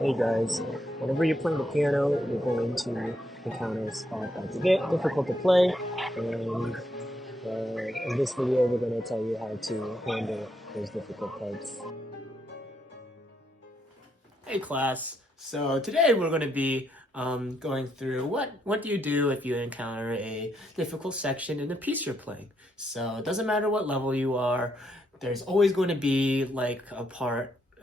Hey guys, whenever you're playing the piano, you're going to encounter a spot that's a bit difficult to play, and in this video, we're going to tell you how to handle those difficult parts. Hey class, so today we're going to be going through what do you do if you encounter a difficult section in a piece you're playing. So it doesn't matter what level you are, there's always going to be like a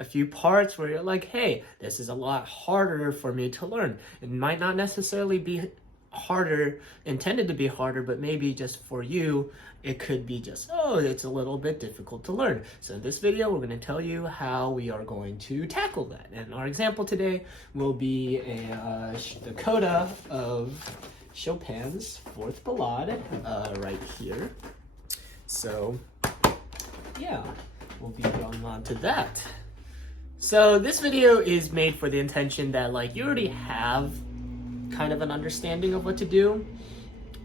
few parts where you're like, hey, this is a lot harder for me to learn. It might not necessarily be harder, intended to be harder, but maybe just for you, it could be just, oh, it's a little bit difficult to learn. So in this video, we're going to tell you how we are going to tackle that. And our example today will be the coda of Chopin's Fourth Ballade right here. So yeah, we'll be going on to that. So this video is made for the intention that like you already have kind of an understanding of what to do.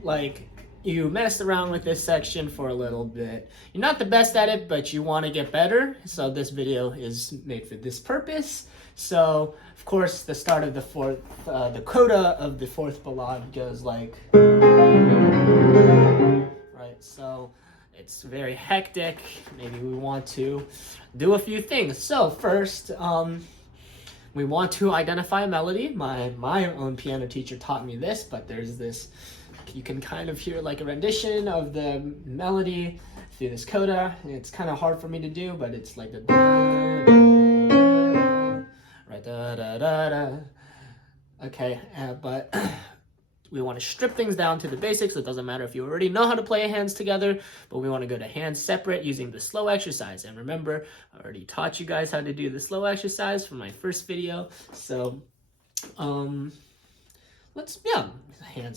Like you messed around with this section for a little bit. You're not the best at it, but you want to get better. So this video is made for this purpose. So of course the start of the coda of the Fourth Ballade goes like, right? So it's very hectic. Maybe we want to do a few things. So first, we want to identify a melody. My own piano teacher taught me this, but there's this, you can kind of hear like a rendition of the melody through this coda. It's kind of hard for me to do, but it's like the right, da da da da. Okay, but we want to strip things down to the basics. It doesn't matter if you already know how to play hands together, but we want to go to hands separate using the slow exercise. And remember, I already taught you guys how to do the slow exercise from my first video. So, hands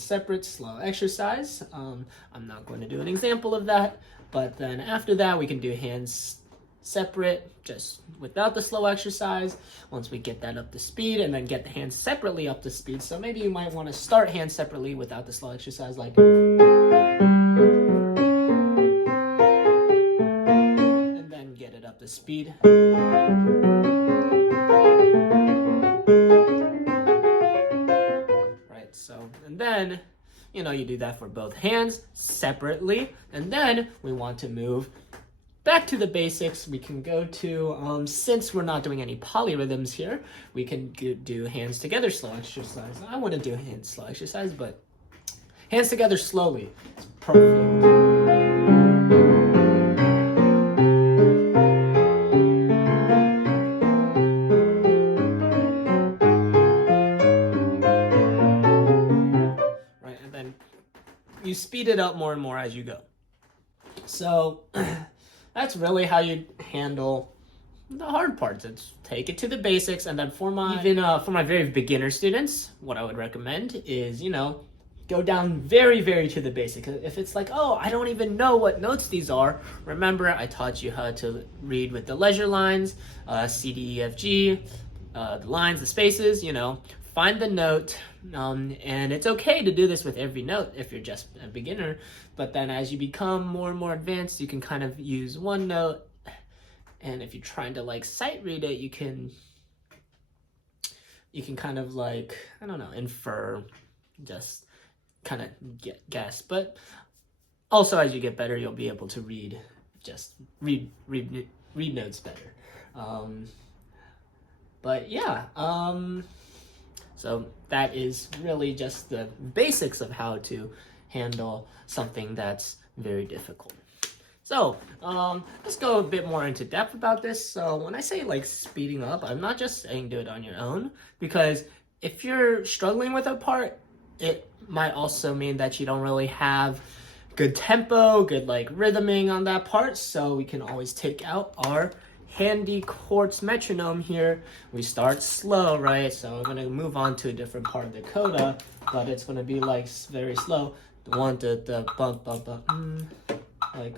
separate, slow exercise. I'm not going to do an example of that, but then after that, we can do hands separate, just without the slow exercise, once we get that up to speed, and then get the hands separately up to speed. So maybe you might want to start hands separately without the slow exercise, like, and then get it up to speed. Right, so, and then, you do that for both hands separately, and then we want to move back to the basics. We can go to, since we're not doing any polyrhythms here, we can do hands together slow exercise. I wouldn't do hands slow exercise, but hands together slowly. It's perfect. Right, and then you speed it up more and more as you go. So that's really how you handle the hard parts. It's take it to the basics, and then for my very beginner students, what I would recommend is go down very to the basics. If it's like, oh, I don't even know what notes these are, remember I taught you how to read with the leisure lines, C, D, E, F, G, the lines, the spaces. Find the note, and it's okay to do this with every note if you're just a beginner, but then as you become more and more advanced, you can kind of use one note, and if you're trying to like sight read it, you can kind of like, I don't know, infer, just kind of guess, but also as you get better, you'll be able to read notes better. But yeah, so that is really just the basics of how to handle something that's very difficult. So let's go a bit more into depth about this. So when I say like speeding up, I'm not just saying do it on your own, because if you're struggling with a part, it might also mean that you don't really have good tempo, good like rhythming on that part. So we can always take out our handy quartz metronome here. We start slow, right? So I'm gonna move on to a different part of the coda, but it's gonna be like very slow. The one, the bump, like.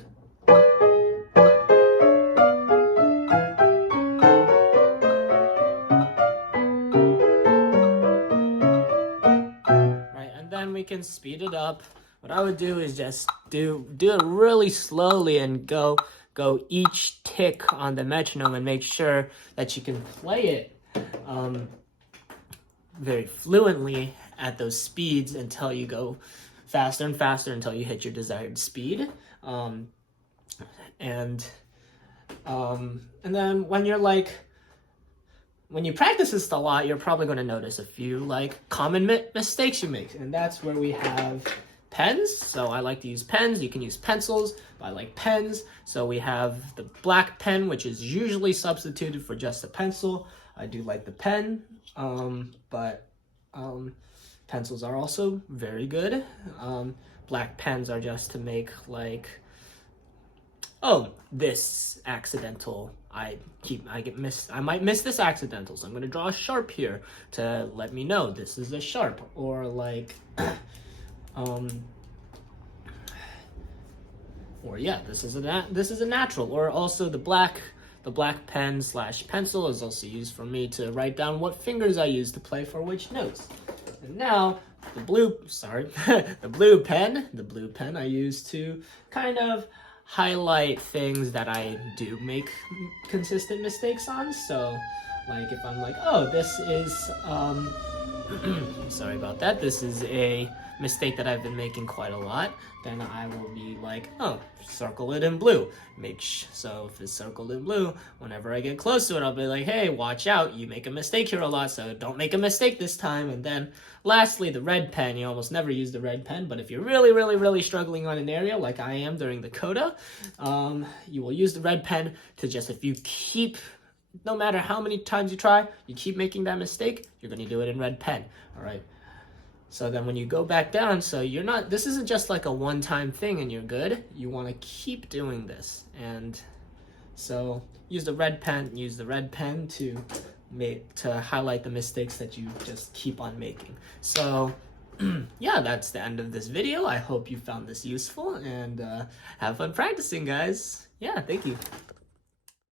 Right, and then we can speed it up. What I would do is just do it really slowly and go each tick on the metronome and make sure that you can play it very fluently at those speeds until you go faster and faster until you hit your desired speed. And then when you practice this a lot, you're probably going to notice a few like common mistakes you make, and that's where we have pens. So I like to use pens. You can use pencils, but I like pens. So we have the black pen, which is usually substituted for just a pencil. I do like the pen, but pencils are also very good. Black pens are just to make like, oh, this accidental. I might miss this accidental, so I'm gonna draw a sharp here to let me know this is a sharp, or like, or yeah, this is a natural. Or also the black pen / pencil is also used for me to write down what fingers I use to play for which notes. And now the blue pen I use to kind of highlight things that I do make consistent mistakes on. So like if I'm like, oh, this is sorry about that, this is a mistake that I've been making quite a lot, then I will be like, oh, circle it in blue. So if it's circled in blue, whenever I get close to it, I'll be like, hey, watch out, you make a mistake here a lot, so don't make a mistake this time. And then lastly, the red pen. You almost never use the red pen, but if you're really struggling on an area like I am during the coda, you will use the red pen to just, if you keep, no matter how many times you try, you keep making that mistake, you're going to do it in red pen. All right. So then when you go back down, so this isn't just like a one-time thing and you're good. You want to keep doing this. And so use the red pen to highlight the mistakes that you just keep on making. So yeah, that's the end of this video. I hope you found this useful, and have fun practicing, guys. Yeah, thank you.